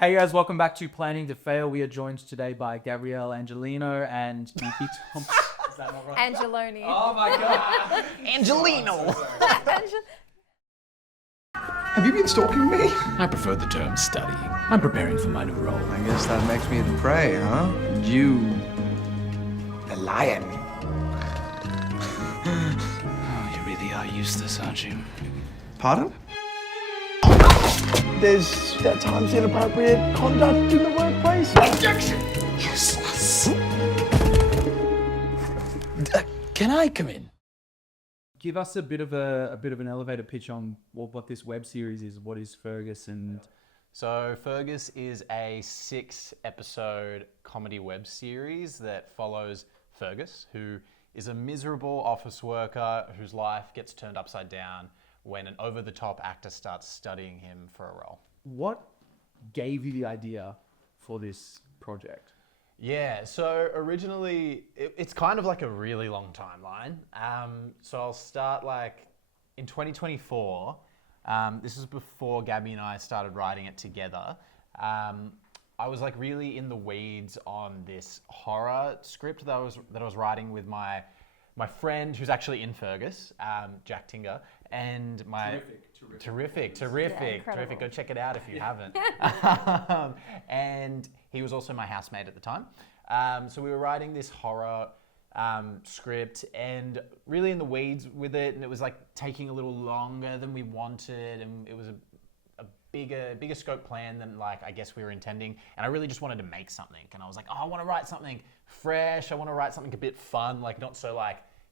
Hey guys, welcome back to Planning to Fail. We are joined today by Gabrielle Angelino and Nikki Thompson. Is that not right? Angeloni. Oh my god. Angelino! Have you been stalking me? I prefer the term studying. I'm preparing for my new role. I guess that makes me the prey, huh? And you, the lion. Oh, you really are useless, aren't you? Pardon? There's at times inappropriate conduct in the workplace. Objection! Useless. Can I come in? Give us a bit of an elevator pitch on what this web series is. What is Fergus and So Fergus is a 6-episode comedy web series that follows Fergus, who is a miserable office worker whose life gets turned upside down when an over-the-top actor starts studying him for a role. what gave you the idea for this project? Yeah, so originally, it's kind of like a really long timeline. So I'll start in 2024. This is before Gabby and I started writing it together. I was really in the weeds on this horror script that I was writing with my friend who's actually in Fergus, Jack Tinga, and my terrific. incredible. Go check it out if you haven't. And he was also my housemate at the time. So we were writing this horror script and really in the weeds with it, and it was taking a little longer than we wanted, and it was a bigger scope plan than I guess we were intending. And I really just wanted to make something, and I was like, oh, I want to write something fresh. I want to write something a bit fun, not so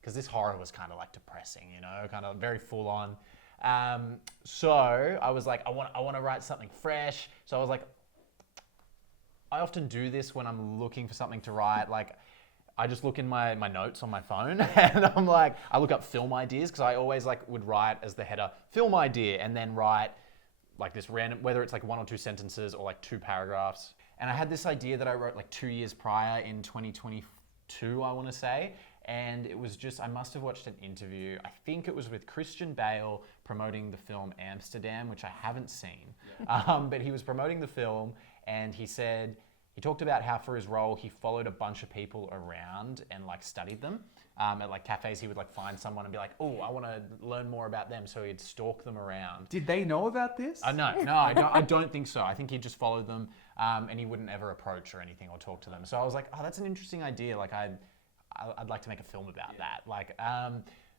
because this horror was kind of depressing, kind of very full on. So I was like, I want to write something fresh. So I was like, I often do this when I'm looking for something to write. I just look in my notes on my phone and I'm I look up film ideas, because I always would write as the header, film idea, and then write this random, whether it's 1 or 2 sentences or 2 paragraphs. And I had this idea that I wrote 2 years prior in 2022, I want to say. And it was just, I must have watched an interview, I think it was with Christian Bale promoting the film Amsterdam, which I haven't seen. Yeah. But he was promoting the film, and he talked about how for his role, he followed a bunch of people around and studied them. At cafes, he would find someone and be like, oh, I want to learn more about them. So he'd stalk them around. Did they know about this? No, I don't think so. I think he just followed them, and he wouldn't ever approach or anything or talk to them. So I was like, oh, that's an interesting idea. I'd like to make a film about that.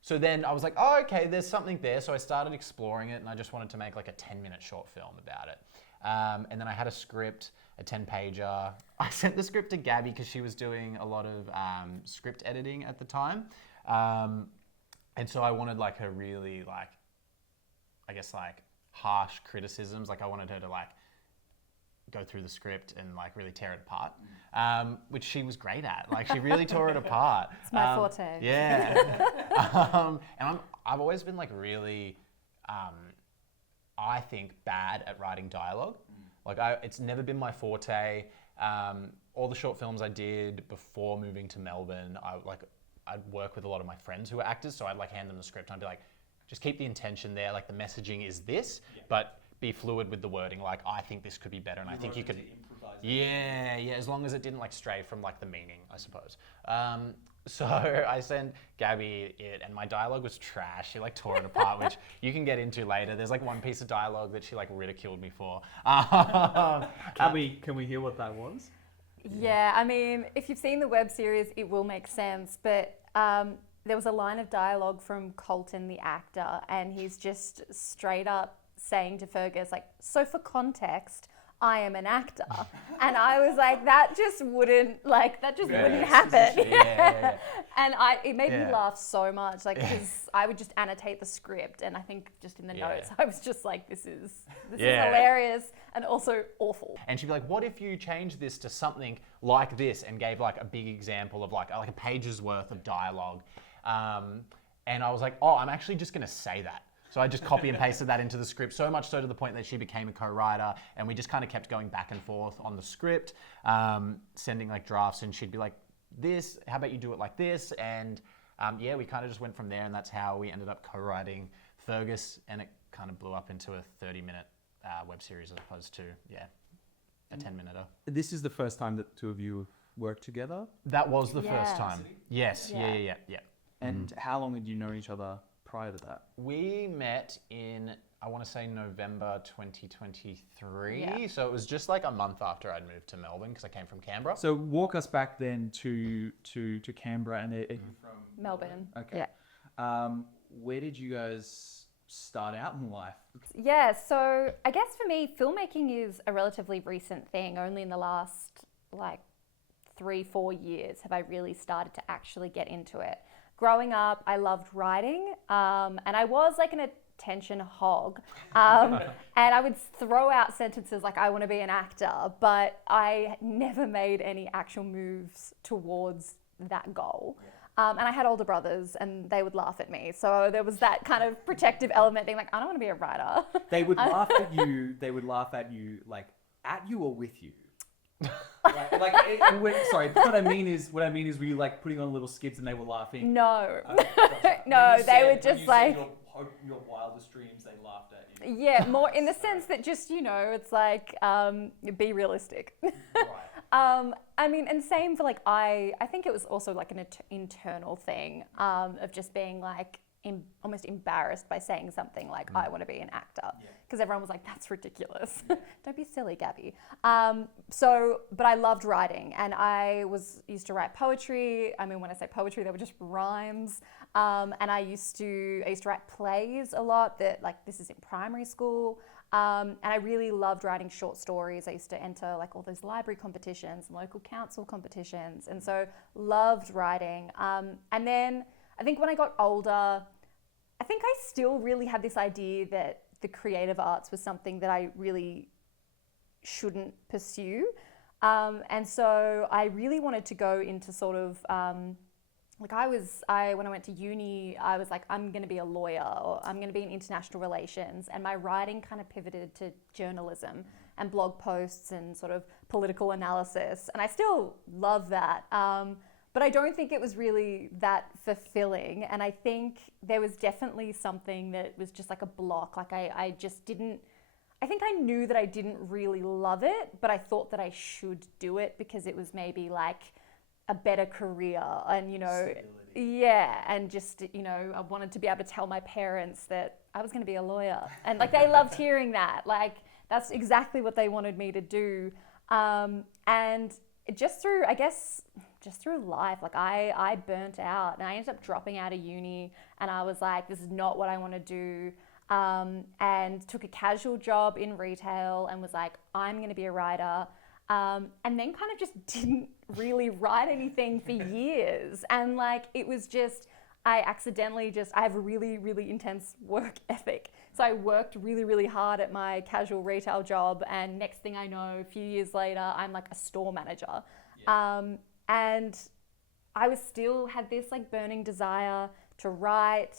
So then I was like, oh, okay, there's something there. So I started exploring it, and I just wanted to make a 10-minute short film about it. And then I had a script, a 10-pager. I sent the script to Gabby because she was doing a lot of script editing at the time. And so I wanted her really I guess harsh criticisms. I wanted her to go through the script and really tear it apart, which she was great at. She really tore it apart. It's my forte. Yeah. And I've always been really, I think, bad at writing dialogue. It's never been my forte. All the short films I did before moving to Melbourne, I'd work with a lot of my friends who were actors, so I'd hand them the script and I'd be like, just keep the intention there. The messaging is this, but be fluid with the wording. I think this could be better, and I think you could. Yeah. As long as it didn't stray from the meaning, I suppose. So I sent Gabby it, and my dialogue was trash. She tore it apart, which you can get into later. There's one piece of dialogue that she ridiculed me for. Can we hear what that was? Yeah, I mean, if you've seen the web series, it will make sense. But there was a line of dialogue from Colton, the actor, and he's just straight up saying to Fergus, so for context, I am an actor. And I was like, that just wouldn't happen. Yeah. And it made me laugh so much, because I would just annotate the script, and I think just in the notes, I was just like, this is hilarious and also awful. And she'd be like, what if you change this to something like this, and gave a big example of a page's worth of dialogue. And I was like, oh, I'm actually just gonna say that. So I just copy and pasted that into the script, so much so to the point that she became a co-writer, and we just kind of kept going back and forth on the script, sending drafts, and she'd be like, this, how about you do it like this? And we kind of just went from there, and that's how we ended up co-writing Fergus, and it kind of blew up into a 30-minute web series as opposed to, a 10-minute. This is the first time that the two of you have worked together. That was the first Yeah. time. Yes, Yeah. yeah. And how long had you known each other prior to that? We met in, I want to say November 2023. Yeah. So it was just like a month after I'd moved to Melbourne because I came from Canberra. So walk us back then to Canberra and from Melbourne. Okay. Yeah. Where did you guys start out in life? Yeah, so I guess for me, filmmaking is a relatively recent thing. Only in the last like 3-4 years have I really started to actually get into it. Growing up, I loved writing, and I was like an attention hog, and I would throw out sentences like I want to be an actor, but I never made any actual moves towards that goal. And I had older brothers and they would laugh at me. So there was that kind of protective element being like, I don't want to be a writer. They would laugh at you. They would laugh at you, like at you or with you. Sorry. What I mean is, were you like putting on little skits and they were laughing? No. Gotcha. No, When you they said- would when just you like, said your wildest dreams, they laughed at you. yeah, more in the sense that just, it's like, be realistic. Right. I mean, and same for like, I think it was also like an internal thing of just being like almost embarrassed by saying something like, I want to be an actor. Because everyone was like, that's ridiculous. Don't be silly, Gabby. But I loved writing and I used to write poetry. I mean, when I say poetry, they were just rhymes. And I used to write plays a lot this is in primary school. And I really loved writing short stories. I used to enter like all those library competitions and local council competitions. And so loved writing. And then I think when I got older, I think I still really had this idea that the creative arts was something that I really shouldn't pursue. And so I really wanted to go into sort of, when I went to uni, I was like, I'm going to be a lawyer or I'm going to be in international relations. And my writing kind of pivoted to journalism and blog posts and sort of political analysis. And I still love that. But I don't think it was really that fulfilling. And I think there was definitely something that was just like a block. Like I think I knew that I didn't really love it, but I thought that I should do it because it was maybe like a better career and, Stability. yeah. And just, I wanted to be able to tell my parents that I was going to be a lawyer. And like, they loved hearing that. Like, that's exactly what they wanted me to do. And just through life, like I burnt out and I ended up dropping out of uni and I was like, this is not what I want to do. And took a casual job in retail and was like, I'm going to be a writer. And then kind of just didn't really write anything for years. And like, it was just, I have a really, really intense work ethic. So I worked really, really hard at my casual retail job. And next thing I know, a few years later, I'm like a store manager. And I was still had this like burning desire to write.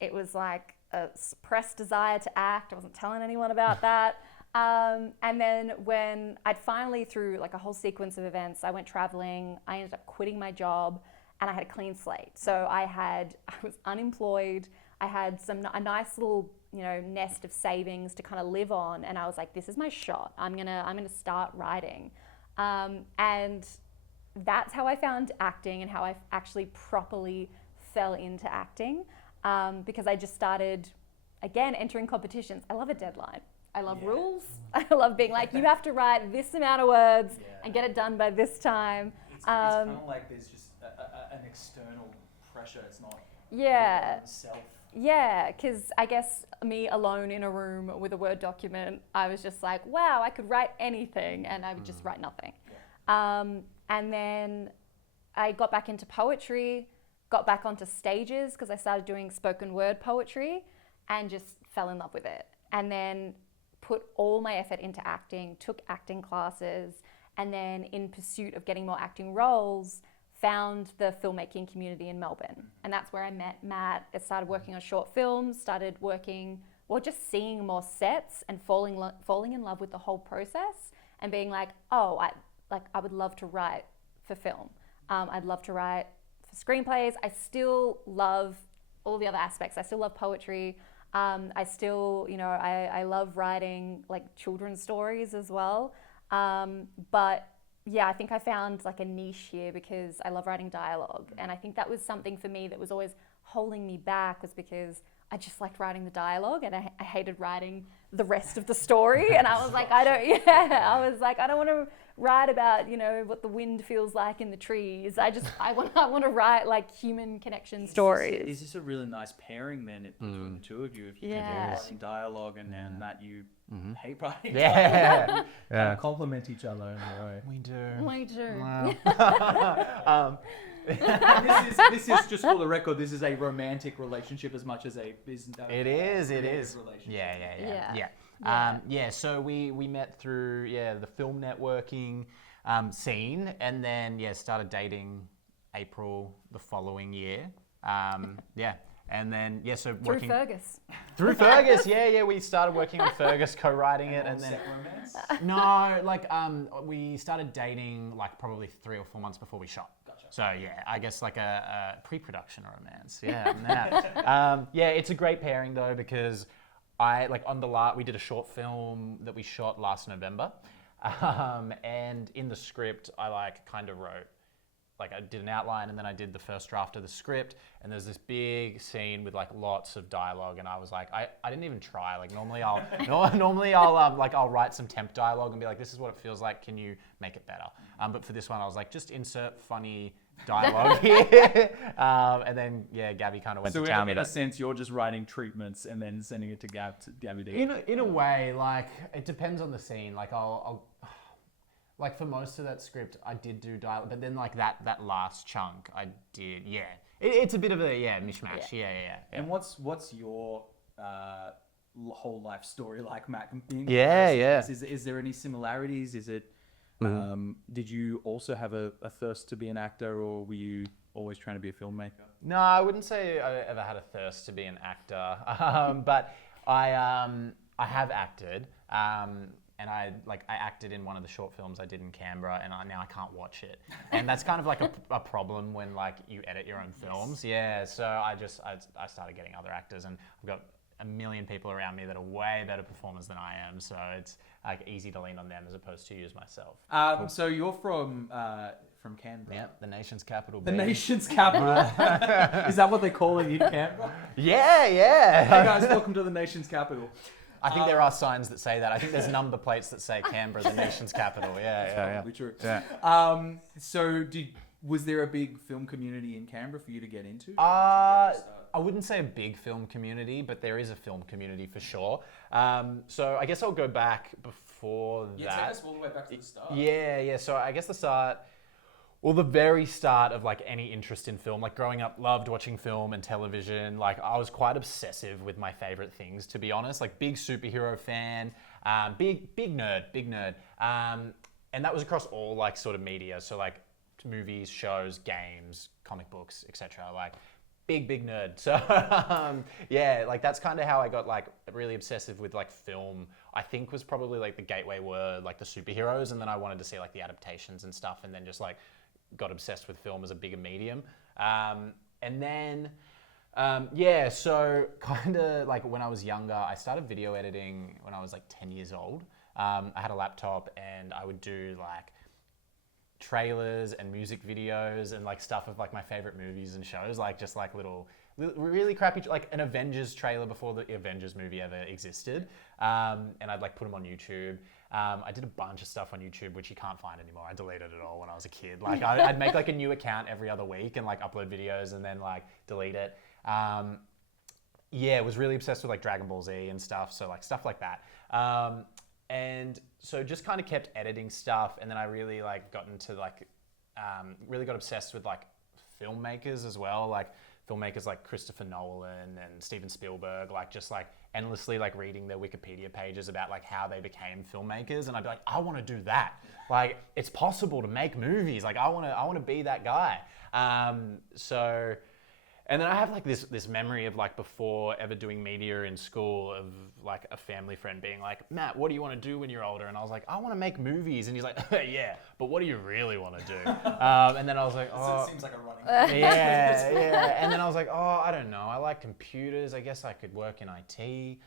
It was like a suppressed desire to act. I wasn't telling anyone about that. And then when I'd finally, through like a whole sequence of events, I went traveling, I ended up quitting my job and I had a clean slate. So I was unemployed. I had a nice little, nest of savings to kind of live on. And I was like, this is my shot. I'm gonna start writing. And that's how I found acting and how I actually properly fell into acting. Because I just started, again, entering competitions. I love a deadline. I love rules. I love being like, you have to write this amount of words and get it done by this time. It's kind of like there's just an external pressure. It's not Yeah. your own self. Yeah, because I guess me alone in a room with a Word document, I was just like, wow, I could write anything, and I would just write nothing. And then I got back into poetry, got back onto stages because I started doing spoken word poetry and just fell in love with it. And then put all my effort into acting, took acting classes, and then in pursuit of getting more acting roles, found the filmmaking community in Melbourne. And that's where I met Matt. I started working on short films, started working, just seeing more sets and falling in love with the whole process and being like, oh, I would love to write for film. I'd love to write for screenplays. I still love all the other aspects. I still love poetry. I still, I love writing like children's stories as well. But yeah, I think I found like a niche here because I love writing dialogue. And I think that was something for me that was always holding me back, was because I just liked writing the dialogue and I hated writing the rest of the story. And I was like, I don't want to write about, what the wind feels like in the trees. I want to write like human connection stories. Is this a really nice pairing then between the two of you? If you can do writing dialogue and then that you hate writing dialogue. Yeah. Complement each other in a way. We do. We do. Wow. This is just for the record. This is a romantic relationship as much as a business. It is. Relationship. Yeah. So we met through the film networking scene, and then started dating April the following year. And then so Through working Fergus. through Fergus. We started working with Fergus, co-writing it, and then we started dating like probably 3 or 4 months before we shot. Gotcha. So I guess like a pre-production romance. It's a great pairing though, because we did a short film that we shot last November, and in the script I kind of wrote. I did an outline and then I did the first draft of the script, and there's this big scene with lots of dialogue, and I was like, I didn't even try. Normally I'll write some temp dialogue and be like, this is what it feels like, can you make it better? But for this one I was like, just insert funny dialogue here. And then Gabby kind of went to town with it. So in a sense you're just writing treatments and then sending it to Gabby to in a way, it depends on the scene. I'll for most of that script, I did do dialogue, but then that last chunk, I did, It's a bit of a mishmash, yeah. And what's your whole life story like, Matt? Is there any similarities? Is it? Did you also have a thirst to be an actor, or were you always trying to be a filmmaker? No, I wouldn't say I ever had a thirst to be an actor, but I have acted. And I acted in one of the short films I did in Canberra, and now I can't watch it. And that's kind of a problem when you edit your own films. Yeah, so I started getting other actors, and I've got a million people around me that are way better performers than I am. So it's easy to lean on them as opposed to use myself. So you're from Canberra. Yeah, the nation's capital. The nation's capital. Is that what they call it in Canberra? Yeah. Hey guys, welcome to the nation's capital. I think there are signs that say that. I think there's number plates that say Canberra, the nation's capital. Yeah. Probably true. Yeah. So was there a big film community in Canberra for you to get into? I wouldn't say a big film community, but there is a film community for sure. So I guess I'll go back before that. Take us all the way back to the start. Yeah. So I guess the very start of any interest in film, growing up, loved watching film and television. I was quite obsessive with my favorite things, to be honest. Big superhero fan, big nerd. And that was across all sort of media. So movies, shows, games, comic books, etc. Big nerd. So that's kind of how I got really obsessive with film. I think was probably the gateway were the superheroes, and then I wanted to see the adaptations and stuff, and then just got obsessed with film as a bigger medium. And then, so kind of when I was younger, I started video editing when I was 10 years old. I had a laptop and I would do trailers and music videos and stuff of my favorite movies and shows, just little really crappy, an Avengers trailer before the Avengers movie ever existed. And I'd put them on YouTube. I did a bunch of stuff on YouTube, which you can't find anymore. I deleted it all when I was a kid. I'd make a new account every other week and upload videos and then delete it. Was really obsessed with Dragon Ball Z and stuff. So stuff like that. And so just kind of kept editing stuff. And then I really got into really got obsessed with filmmakers as well. Filmmakers like Christopher Nolan and Steven Spielberg, just endlessly reading their Wikipedia pages about how they became filmmakers, and I'd be I want to do that. It's possible to make movies. I want to be that guy. And then I have this memory of before ever doing media in school of a family friend being Matt, what do you want to do when you're older? And I was I want to make movies. And he's yeah, but what do you really want to do? And then I was oh. It seems like a running. Yeah. And then I was I don't know. I like computers. I guess I could work in IT.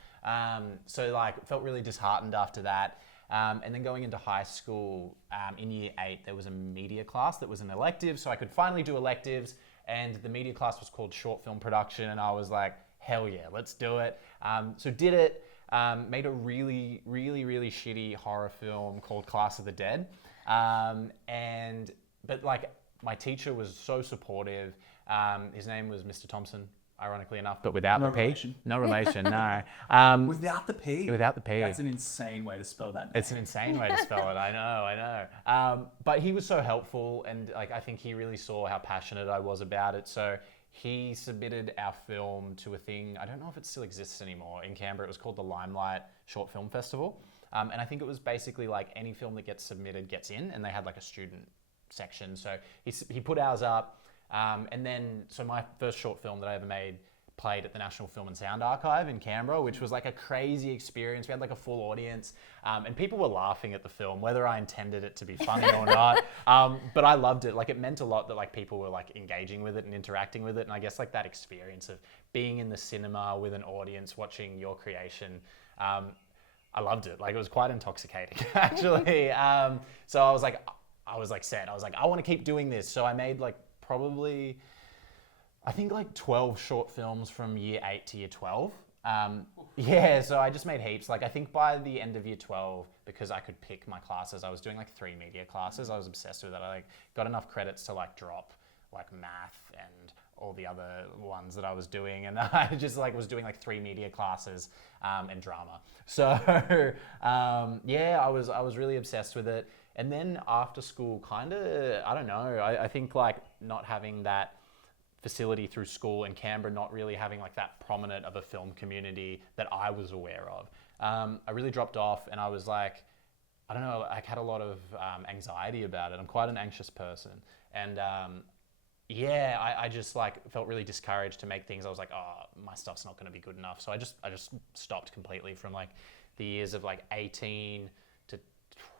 So felt really disheartened after that. And then going into high school, in year 8, there was a media class that was an elective, so I could finally do electives. And the media class was called short film production, and I was like, hell yeah, let's do it. So did it, made a really, really, really shitty horror film called Class of the Dead. But like, my teacher was so supportive. His name was Mr. Thompson, ironically enough, but without the P. relation. No relation, no. Without the P. Without the P. That's an insane way to spell that name. It's an insane way to spell it. I know. But he was so helpful, and like I think he really saw how passionate I was about it. So he submitted our film to a thing. I don't know if it still exists anymore in Canberra. It was called the Limelight Short Film Festival, and I think it was basically like any film that gets submitted gets in, and they had like a student section. So he put ours up. And then, so my first short film that I ever made played at the National Film and Sound Archive in Canberra, which was like a crazy experience. We had like a full audience, and people were laughing at the film, whether I intended it to be funny or not. But I loved it. Like, it meant a lot that like people were like engaging with it and interacting with it. And I guess like that experience of being in the cinema with an audience watching your creation, I loved it. Like, it was quite intoxicating, actually. So I was like set. I was like, I want to keep doing this. So I made like probably, I think like 12 short films from year 8 to year 12. Yeah, so I just made heaps. Like, I think by the end of year 12, because I could pick my classes, I was doing like 3 media classes. I was obsessed with it. I like got enough credits to like drop like math and all the other ones that I was doing. And I just like was doing like 3 media classes and drama. So yeah, I was really obsessed with it. And then after school, kind of, I don't know, I think like not having that facility through school in Canberra, not really having like that prominent of a film community that I was aware of. I really dropped off, and I was like, I don't know, I had a lot of anxiety about it. I'm quite an anxious person. And yeah, I just like felt really discouraged to make things. I was like, oh, my stuff's not going to be good enough. So I just stopped completely from like the years of like 18 to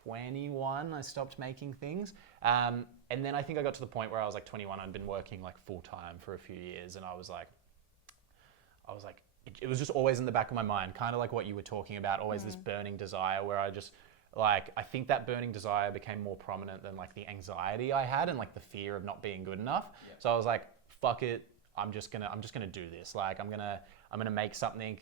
21, I stopped making things. And then I think I got to the point where I was like 21, I'd been working like full time for a few years, and I was like, it was just always in the back of my mind, kind of like what you were talking about, always this burning desire where I just like, I think that burning desire became more prominent than like the anxiety I had and like the fear of not being good enough. Yeah. So I was like, fuck it. I'm just gonna do this. Like, I'm gonna make something.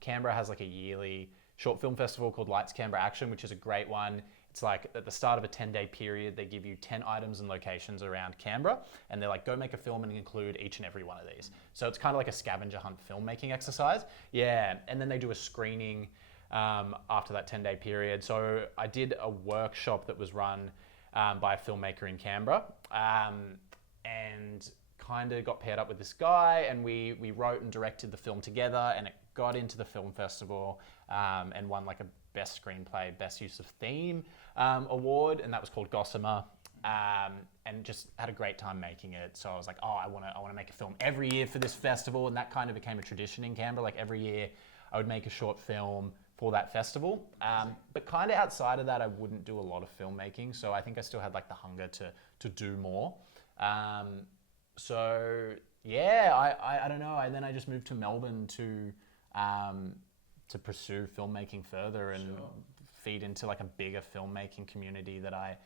Canberra has like a yearly short film festival called Lights Canberra Action, which is a great one. It's like at the start of a 10-day period, they give you 10 items and locations around Canberra, and they're like, go make a film and include each and every one of these. So it's kind of like a scavenger hunt filmmaking exercise. Yeah, and then they do a screening after that 10-day period. So I did a workshop that was run by a filmmaker in Canberra, and kind of got paired up with this guy, and we wrote and directed the film together, and it got into the film festival and won like a best screenplay, best use of theme award, and that was called Gossamer, and just had a great time making it. So I was like, oh, I want to make a film every year for this festival, and that kind of became a tradition in Canberra. Like, every year I would make a short film for that festival, but kind of outside of that, I wouldn't do a lot of filmmaking. So I think I still had like the hunger to do more. So yeah, I don't know. And then I just moved to Melbourne to pursue filmmaking further and feed into like a bigger filmmaking community that I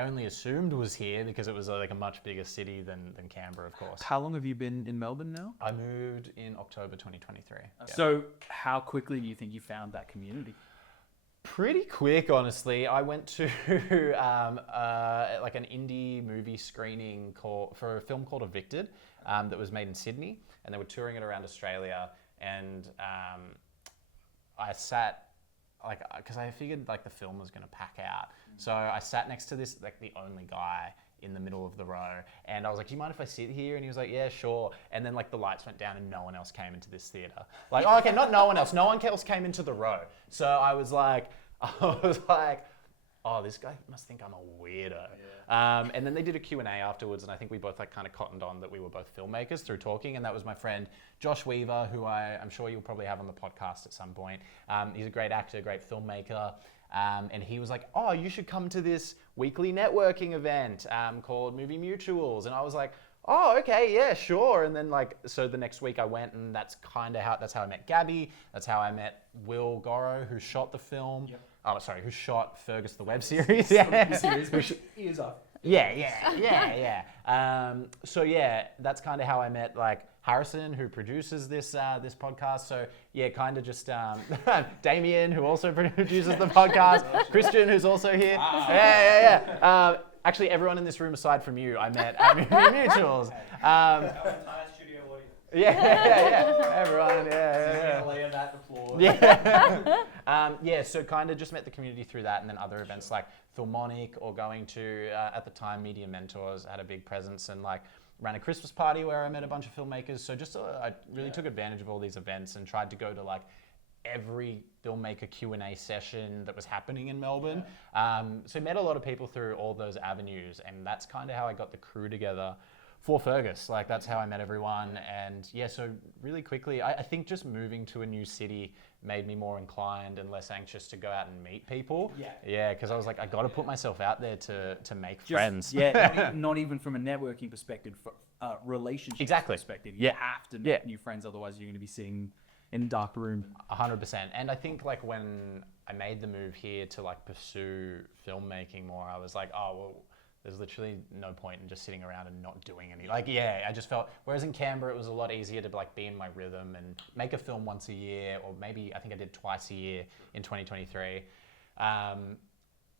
only assumed was here because it was like a much bigger city than Canberra, of course. How long have you been in Melbourne now? I moved in October 2023. So how quickly do you think you found that community? Pretty quick, honestly. I went to like an indie movie screening for a film called Evicted that was made in Sydney, and they were touring it around Australia. And I sat, like, because I figured like the film was going to pack out. So I sat next to this, like the only guy in the middle of the row, and I was like, do you mind if I sit here? And he was like, yeah, sure. And then like the lights went down and no one else came into this theater. Like, oh, okay, not no one else. No one else came into the row. So I was like, oh, this guy must think I'm a weirdo. Yeah. And then they did a Q&A afterwards, and I think we both like kind of cottoned on that we were both filmmakers through talking, and that was my friend Josh Weaver, who I'm sure you'll probably have on the podcast at some point. He's a great actor, great filmmaker, and he was like, oh, you should come to this weekly networking event called Movie Mutuals. And I was like, oh, okay, yeah, sure. And then like, so the next week I went, and that's how I met Gabby. That's how I met Will Gorrow, who shot the film. Yep. who shot Fergus the web series. Yeah. Ears up. Yeah. So yeah, that's kind of how I met like Harrison, who produces this this podcast. So yeah, kind of just Damien, who also produces the podcast. Christian, who's also here. Yeah. Actually, everyone in this room aside from you, I met at Mutuals. Yeah. Everyone, yeah. So kind of just met the community through that, and then other events like Filmonic or going to at the time Media Mentors had a big presence, and like ran a Christmas party where I met a bunch of filmmakers. So just I really took advantage of all these events and tried to go to like every filmmaker Q&A session that was happening in Melbourne. So met a lot of people through all those avenues, and that's kind of how I got the crew together for Fergus. Like that's how I met everyone. And yeah, so really quickly, I think just moving to a new city made me more inclined and less anxious to go out and meet people. Yeah, because I was like, I got to put myself out there to make friends. Yeah, not even from a networking perspective, relationship perspective. You have to make new friends, otherwise you're going to be sitting in a dark room. 100%. And I think like when I made the move here to like pursue filmmaking more, I was like, oh, well, there's literally no point in just sitting around and not doing any. Like, yeah, I just felt, whereas in Canberra, it was a lot easier to like be in my rhythm and make a film once a year, or maybe I think I did twice a year in 2023.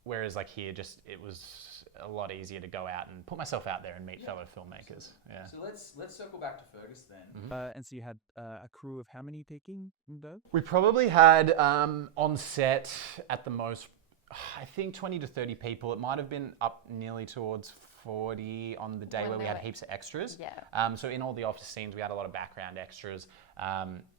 Whereas like here, just, it was a lot easier to go out and put myself out there and meet fellow filmmakers. Yeah. So let's circle back to Fergus then. And so you had a crew of how many taking though? We probably had on set at the most, I think 20 to 30 people. It might have been up nearly towards 40 on the day where we had heaps of extras. Yeah. So in all the office scenes, we had a lot of background extras.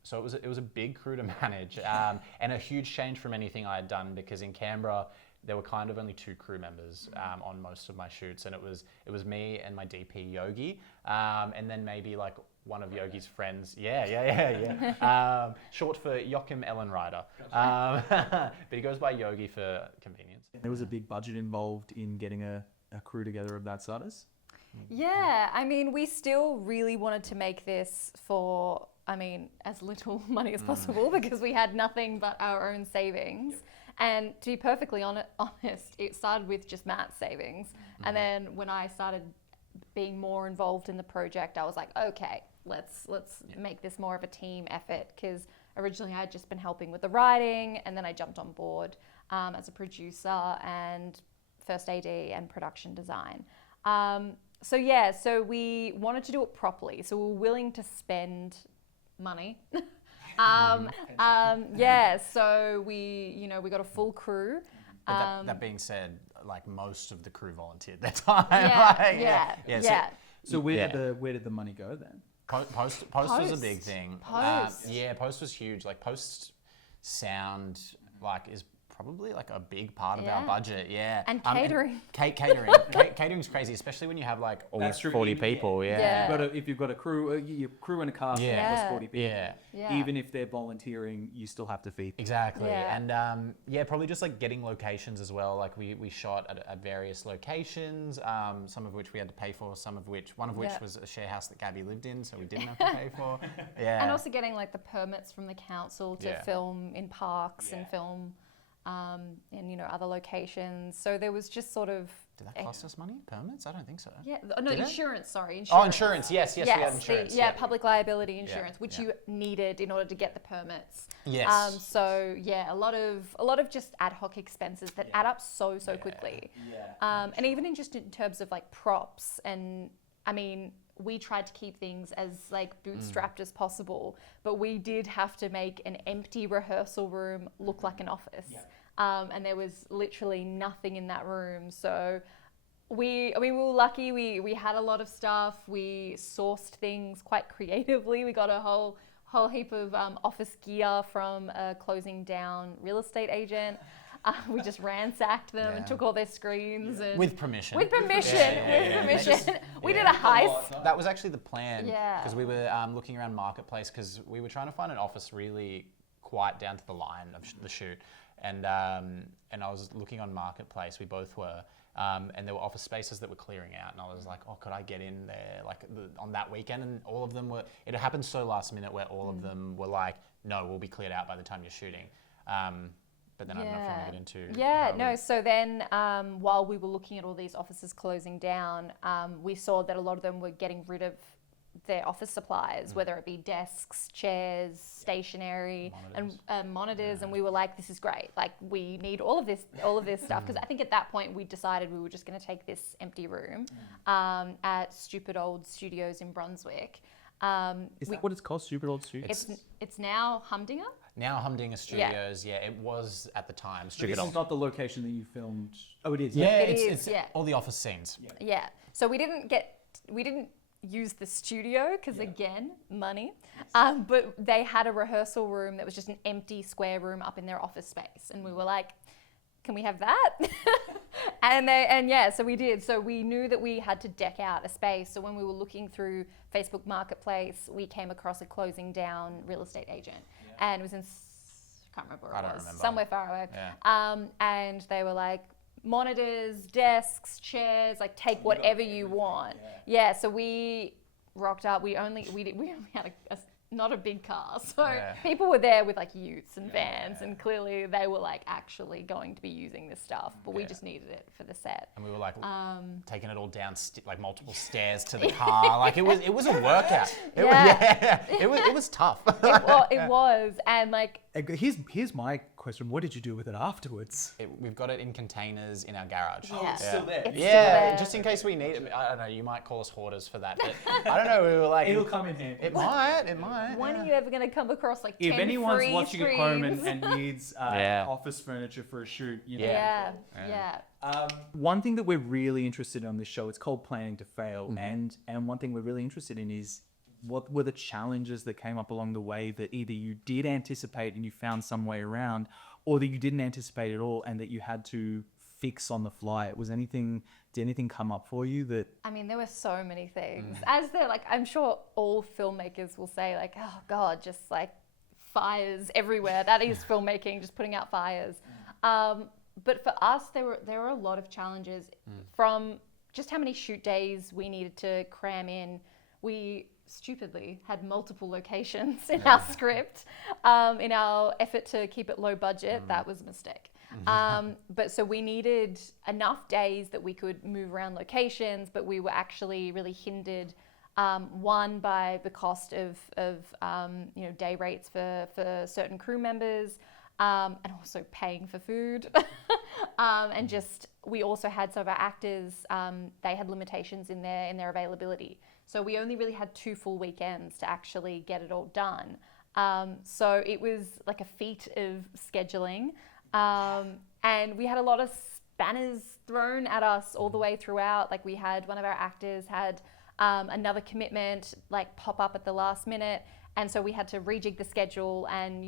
So it was a big crew to manage, and a huge change from anything I had done, because in Canberra there were kind of only 2 crew members on most of my shoots, and it was me and my DP Yogi, and then maybe like one of Yogi's friends. Yeah. Short for Joachim Ellenrider. But he goes by Yogi for convenience. There was a big budget involved in getting a crew together of that size. Yeah, I mean, we still really wanted to make this for, I mean, as little money as possible, because we had nothing but our own savings. And to be perfectly honest, it started with just Matt's savings. And then when I started being more involved in the project, I was like, okay, let's make this more of a team effort, because originally I had just been helping with the writing, and then I jumped on board as a producer and first AD and production design. So we wanted to do it properly. So we were willing to spend money. So we got a full crew. But that being said, like most of the crew volunteered their time. So where did the money go then? Post was a big thing. Post. Post was huge. Like post sound like is probably like a big part of our budget. Yeah. And catering. Catering's crazy, especially when you have like almost 40 people. Yeah. But if you've got a crew and a cast plus 40 people. Yeah. Even if they're volunteering, you still have to feed. Exactly. Yeah. And probably just like getting locations as well. Like we shot at various locations, some of which we had to pay for, one of which was a share house that Gabby lived in, so we didn't have to pay for. Yeah. And also getting like the permits from the council to film in parks and film in other locations. So there was just sort of. Did that cost us money? Permits? I don't think so. Yeah. No, insurance. Sorry, insurance. Oh, insurance. Yes, we had insurance. Public liability insurance, which you needed in order to get the permits. Yes. A lot of just ad hoc expenses that add up so quickly. Yeah. And even in terms of like props, and I mean, we tried to keep things as like bootstrapped as possible, but we did have to make an empty rehearsal room look like an office. Yeah. And there was literally nothing in that room. So we were lucky. We had a lot of stuff. We sourced things quite creatively. We got a whole heap of office gear from a closing down real estate agent. We just ransacked them and took all their screens. And with permission. We did a heist. That was actually the plan. Because we were looking around Marketplace, because we were trying to find an office really quite down to the line of the shoot. And I was looking on Marketplace, we both were, and there were office spaces that were clearing out, and I was like, oh, could I get in there like on that weekend? And all of them were, it happened so last minute where all of them were like, no, we'll be cleared out by the time you're shooting. but then I don't know if you want to get into. Yeah, how no. we- So then, while we were looking at all these offices closing down, we saw that a lot of them were getting rid of their office supplies, whether it be desks, chairs, stationery, and monitors. And we were like, "This is great! Like, we need all of this stuff." Because I think at that point we decided we were just going to take this empty room at Stupid Old Studios in Brunswick. Is that what it's called? Stupid Old Studio? It's now Humdinger. Now Humdinger Studios, it was at the time. So this is not the location that you filmed. Oh, it is. Yeah, It it's is, yeah. all the office scenes. Yeah. So we didn't use the studio because again, money. But they had a rehearsal room that was just an empty square room up in their office space, and we were like, "Can we have that?" So we did. So we knew that we had to deck out a space. So when we were looking through Facebook Marketplace, we came across a closing down real estate agent, and it was in can't remember where it was, somewhere far away. Yeah. And they were like, monitors, desks, chairs, like take whatever you want. Yeah. So we rocked up. We only had a not a big car, so people were there with like utes and vans, and clearly they were like actually going to be using this stuff, but we just needed it for the set. And we were like taking it all down like multiple stairs to the car. Like it was a workout. It was tough. It was, and like Here's my question. What did you do with it afterwards? We've got it in containers in our garage. it's still there. It's still Yeah, there. just in case we need it. I don't know, you might call us hoarders for that, but I don't know, we were like... It'll come in handy. It might. When are you ever going to come across like 10 If anyone's free watching screens? at home and needs office furniture for a shoot, you know. Yeah. One thing that we're really interested in on this show, it's called Planning to Fail, and one thing we're really interested in is what were the challenges that came up along the way that either you did anticipate and you found some way around, or that you didn't anticipate at all and that you had to fix on the fly. Did anything come up for you that... I mean, there were so many things. As they're like, I'm sure all filmmakers will say like, oh God, just like fires everywhere. That is filmmaking, just putting out fires. But for us, there were a lot of challenges from just how many shoot days we needed to cram in. We stupidly had multiple locations in our script. In our effort to keep it low budget, that was a mistake. But so we needed enough days that we could move around locations, but we were actually really hindered, one by the cost of day rates for certain crew members, and also paying for food. And just, we also had some of our actors, they had limitations in their availability. So we only really had 2 full weekends to actually get it all done. So it was like a feat of scheduling. And we had a lot of spanners thrown at us all the way throughout. Like we had one of our actors had another commitment like pop up at the last minute. And so we had to rejig the schedule and,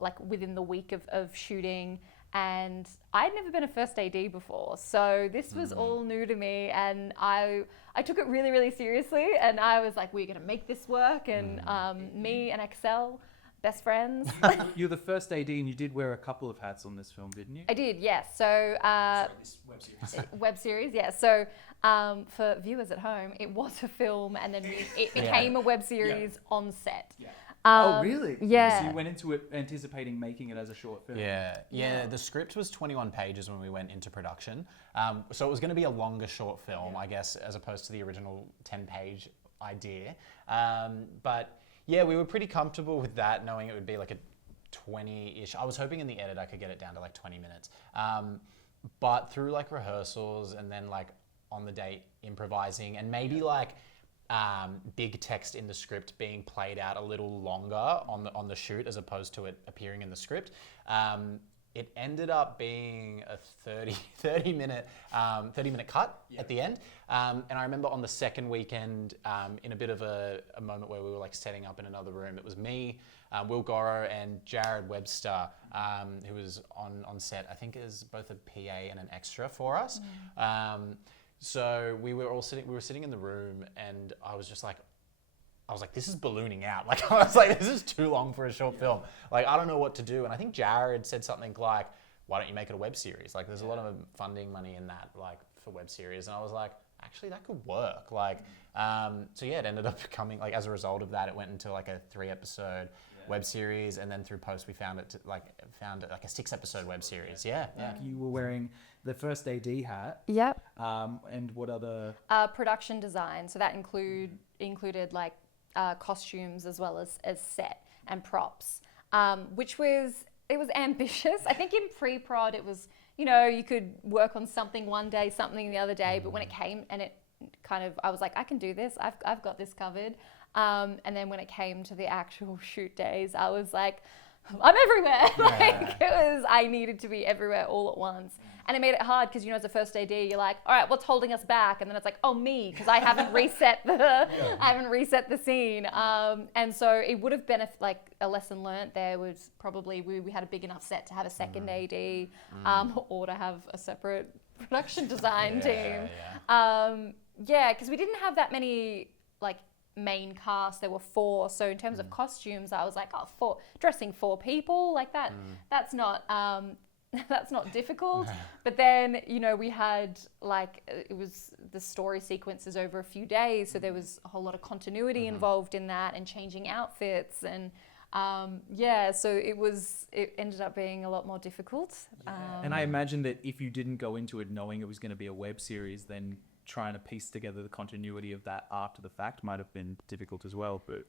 like within the week of shooting. And I'd never been a first AD before, so this was all new to me, and I took it really, really seriously, and I was like, we're gonna make this work, and me and Excel, best friends. You're the first AD and you did wear a couple of hats on this film, didn't you? I did, yes. So This web series. web series, yeah. So for viewers at home, it was a film, and then it became a web series on set. Yeah. Oh, really? Yeah. So you went into it anticipating making it as a short film? Yeah. The script was 21 pages when we went into production. So it was going to be a longer short film, I guess, as opposed to the original 10-page idea. But yeah, we were pretty comfortable with that, knowing it would be like a 20-ish. I was hoping in the edit I could get it down to like 20 minutes. But through like rehearsals and then like on the day improvising and maybe like big text in the script being played out a little longer on the shoot as opposed to it appearing in the script. It ended up being a 30 minute cut at the end. And I remember on the second weekend, in a bit of a moment where we were like setting up in another room, it was me, Will Gorrow and Jared Webster, who was on set, I think as both a PA and an extra for us. So we were sitting in the room, and I was like, this is ballooning out. Like, I was like, this is too long for a short film. Like, I don't know what to do. And I think Jared said something like, why don't you make it a web series? Like, there's a lot of funding money in that, like, for web series. And I was like, actually that could work. Like, so yeah, it ended up becoming like, as a result of that, it went into like a 3-episode web series, and then through post we found it like a 6-episode web series. Yeah. You were wearing the first AD hat. Yep. And what other? Production design. So that included like costumes as well as set and props, which was ambitious. I think in pre-prod it was, you could work on something one day, something the other day, but when it came and it kind of, I was like, I can do this. I've got this covered. And then when it came to the actual shoot days, I was like, I'm everywhere. I needed to be everywhere all at once. And it made it hard because, as a first AD, you're like, all right, what's holding us back? And then it's like, oh, me, because I haven't reset the scene. And so it would have been a lesson learnt there was probably we had a big enough set to have a second AD or to have a separate production design team. Because we didn't have that many main cast. There were 4. So in terms of costumes, I was like, dressing 4 people like that. That's not that's not difficult. But then we had it was the story sequences over a few days, so there was a whole lot of continuity involved in that and changing outfits and so it ended up being a lot more difficult. And I imagine that if you didn't go into it knowing it was going to be a web series, then trying to piece together the continuity of that after the fact might have been difficult as well. But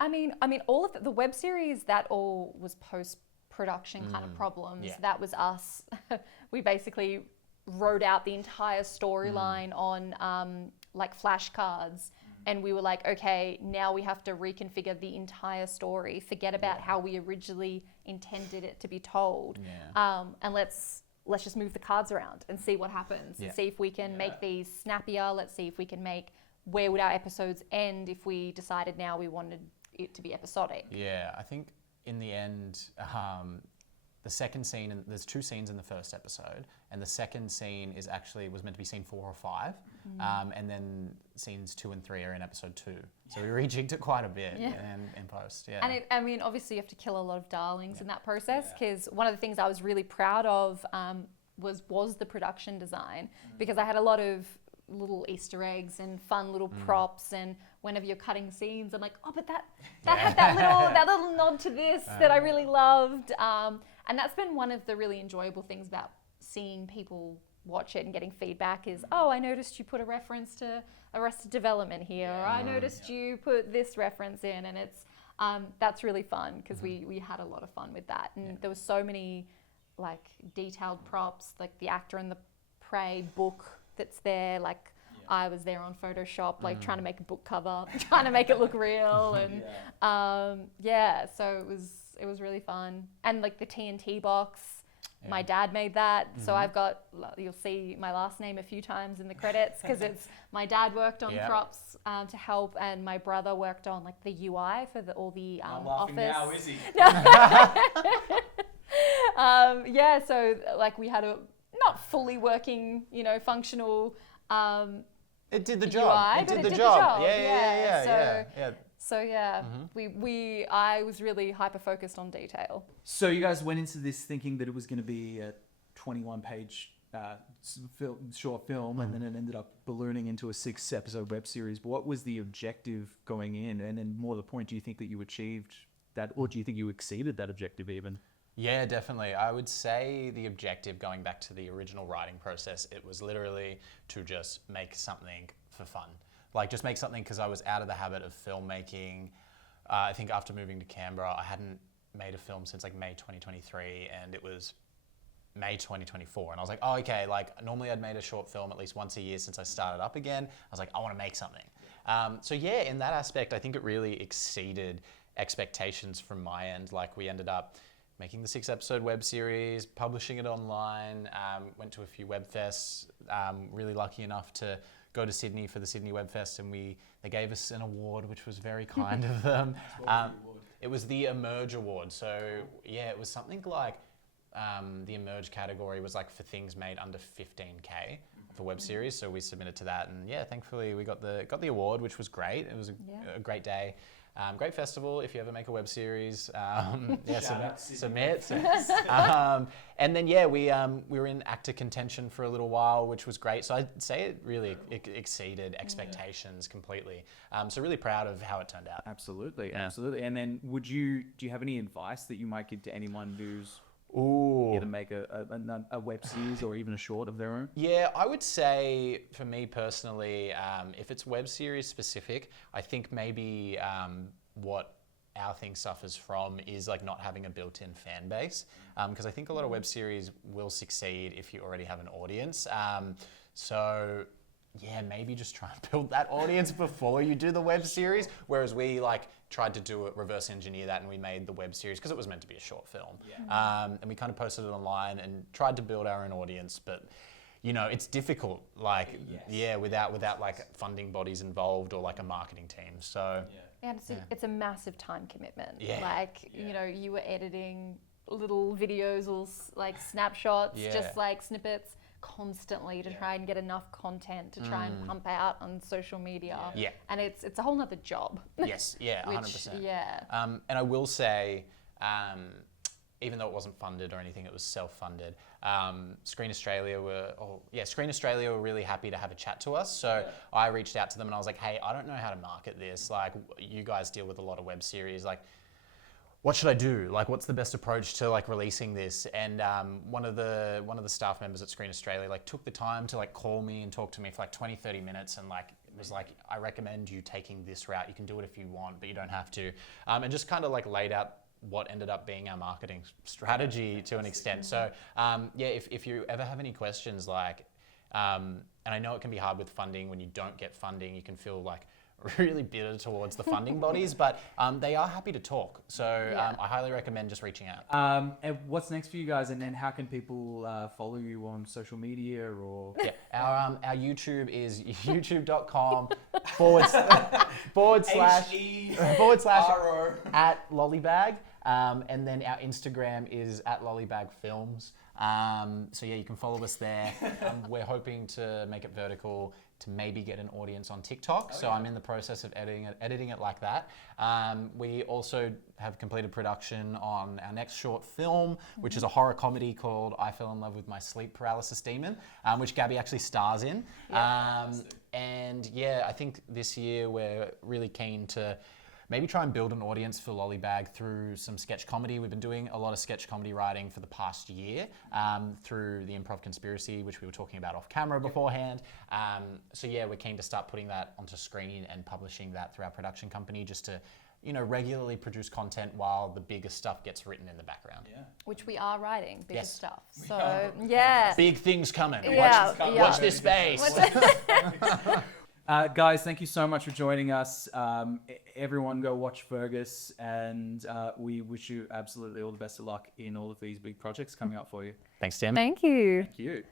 I mean, all of the web series, that all was post-production kind of problems. Yeah. That was us. We basically wrote out the entire storyline on flashcards. And we were like, okay, now we have to reconfigure the entire story. Forget about how we originally intended it to be told. And let's just move the cards around and see what happens. And see if we can make these snappier. Let's see if we can where would our episodes end if we decided now we wanted it to be episodic. Yeah, I think in the end, the second scene, and there's 2 scenes in the first episode, and the second scene was meant to be scene 4 or 5, and then scenes 2 and 3 are in episode 2. So we rejigged it quite a bit in post. Yeah. And obviously you have to kill a lot of darlings in that process, because one of the things I was really proud of was the production design, because I had a lot of little Easter eggs and fun little props, and whenever you're cutting scenes, I'm like, oh, but that had that little nod to this that I really loved, and that's been one of the really enjoyable things about seeing people watch it and getting feedback is, oh, I noticed you put a reference to Arrested Development here, or I noticed you put this reference in, and it's that's really fun because we had a lot of fun with that, and there was so many detailed props, like the Actor in the Prey book that's there, I was there on Photoshop, trying to make a book cover, trying to make it look real, and so it was really fun. And the TNT box, my dad made that, so you'll see my last name a few times in the credits because it's my dad worked on props to help, and my brother worked on the UI for all the I'm office. laughing now, is he? So we had a not fully working, functional. It did the UI, job. but It did the job. So I was really hyper focused on detail. So you guys went into this thinking that it was going to be a 21-page short film, and then it ended up ballooning into a 6-episode web series. But what was the objective going in? And then more to the point, do you think that you achieved that, or do you think you exceeded that objective even? Yeah, definitely. I would say the objective, going back to the original writing process, it was literally to just make something for fun. Just make something because I was out of the habit of filmmaking. I think after moving to Canberra, I hadn't made a film since May 2023, and it was May 2024. And I was like, oh, okay, normally I'd made a short film at least once a year since I started up again. I was like, I want to make something. In that aspect, I think it really exceeded expectations from my end. We ended up making the 6-episode web series, publishing it online, went to a few web fests, really lucky enough to go to Sydney for the Sydney Web Fest, and they gave us an award, which was very kind of them. It was the Emerge Award. So it was something the Emerge category was for things made under 15K for web series. So we submitted to that, and thankfully we got the award, which was great. It was a great day. Great festival if you ever make a web series. Yeah, Shout out submit. And then we were in actor contention for a little while, which was great. So I'd say it really exceeded expectations completely. So really proud of how it turned out. Absolutely, absolutely. And then do you have any advice that you might give to anyone who's Ooh. to make a web series or even a short of their own? Yeah, I would say for me personally, if it's web series specific, I think maybe what our thing suffers from is like not having a built-in fan base, because I think a lot of web series will succeed if you already have an audience. So yeah, maybe just try and build that audience before you do the web series. Whereas we tried to do it, reverse engineer that, and we made the web series because it was meant to be a short film. Yeah. And we kind of posted it online and tried to build our own audience, but it's difficult. Without like funding bodies involved or like a marketing team. So and it's a massive time commitment. Yeah. You were editing little videos or like snapshots, just like snippets constantly to try and get enough content to try and pump out on social media. Yeah. And it's a whole nother job. Yes, yeah, 100%. Yeah. And I will say, even though it wasn't funded or anything, it was self-funded. Screen Australia were really happy to have a chat to us. So I reached out to them and I was like, hey, I don't know how to market this. Like, you guys deal with a lot of web series. Like, what should I do? Like, what's the best approach to like releasing this? And one of the staff members at Screen Australia took the time to call me and talk to me for 20, 30 minutes and it was like, I recommend you taking this route. You can do it if you want, but you don't have to. And just kind of laid out what ended up being our marketing strategy to an extent. So if you ever have any questions, and I know it can be hard with funding. When you don't get funding, you can feel really bitter towards the funding bodies, but they are happy to talk. So I highly recommend just reaching out. And what's next for you guys? And then how can people follow you on social media or? Yeah, our YouTube is youtube.com // at lollybag. And then our Instagram is at lollybagfilms. So you can follow us there. We're hoping to make it vertical to maybe get an audience on TikTok. So I'm in the process of editing it like that. We also have completed production on our next short film, which is a horror comedy called I Fell in Love with My Sleep Paralysis Demon, which Gabby actually stars in. And I think this year we're really keen to maybe try and build an audience for Lollybag through some sketch comedy. We've been doing a lot of sketch comedy writing for the past year through the Improv Conspiracy, which we were talking about off camera beforehand. We're keen to start putting that onto screen and publishing that through our production company just to, regularly produce content while the bigger stuff gets written in the background. Yeah. Which we are writing, bigger stuff. So, Big things coming. Watch this space. Guys, thank you so much for joining us. Everyone go watch Fergus, and we wish you absolutely all the best of luck in all of these big projects coming up for you. Thanks, Tim. Thank you. Thank you.